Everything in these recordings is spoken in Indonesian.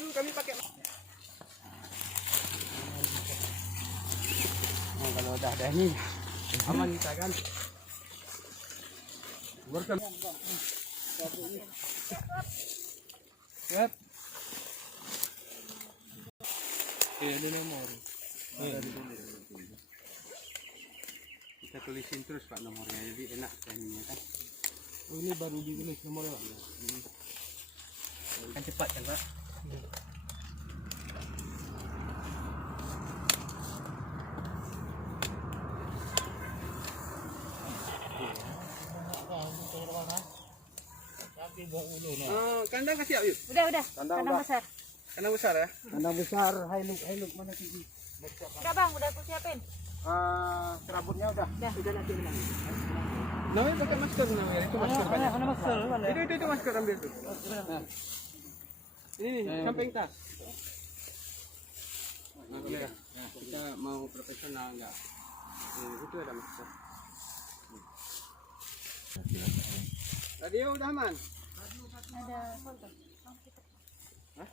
dulu kami pakai. Nah, kalau udah ada ini Aman kita kan. Wortel. Siap. Ada nomor. Kita tulisin terus Pak nomornya, jadi enak timingnya kan. Oh, ini baru ditulis nomornya Pak. kan cepat kan Pak. Kandang kasih siap yuk. Udah. Kandang besar. Kandang besar ya. Kandang besar, Hilux mana sih? Udah Bang, udah aku siapin. Serabutnya udah. Udah nanti bilang. Namanya pakai masker namanya. Itu masker banyak. Mana masker mana? Itu masker ambil tuh. Nah. Ini nih, samping tas. Nah, ya. Kita mau profesional enggak? Itu ada masker. Radio udah aman? Ada foto. Hah?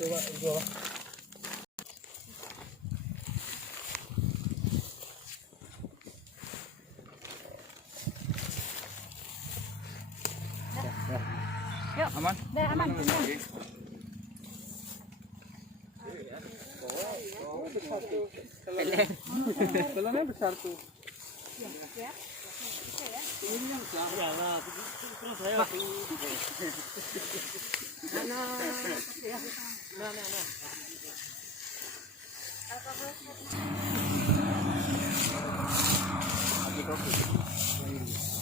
Coba, coba. Yuk. Aman? Udah aman. Oke. Oh, besar tuh. Telurnya besar tuh. Ya. Ini yang besar. Ya, nah, terus saya Nah. Alkohol. Lagi kopi.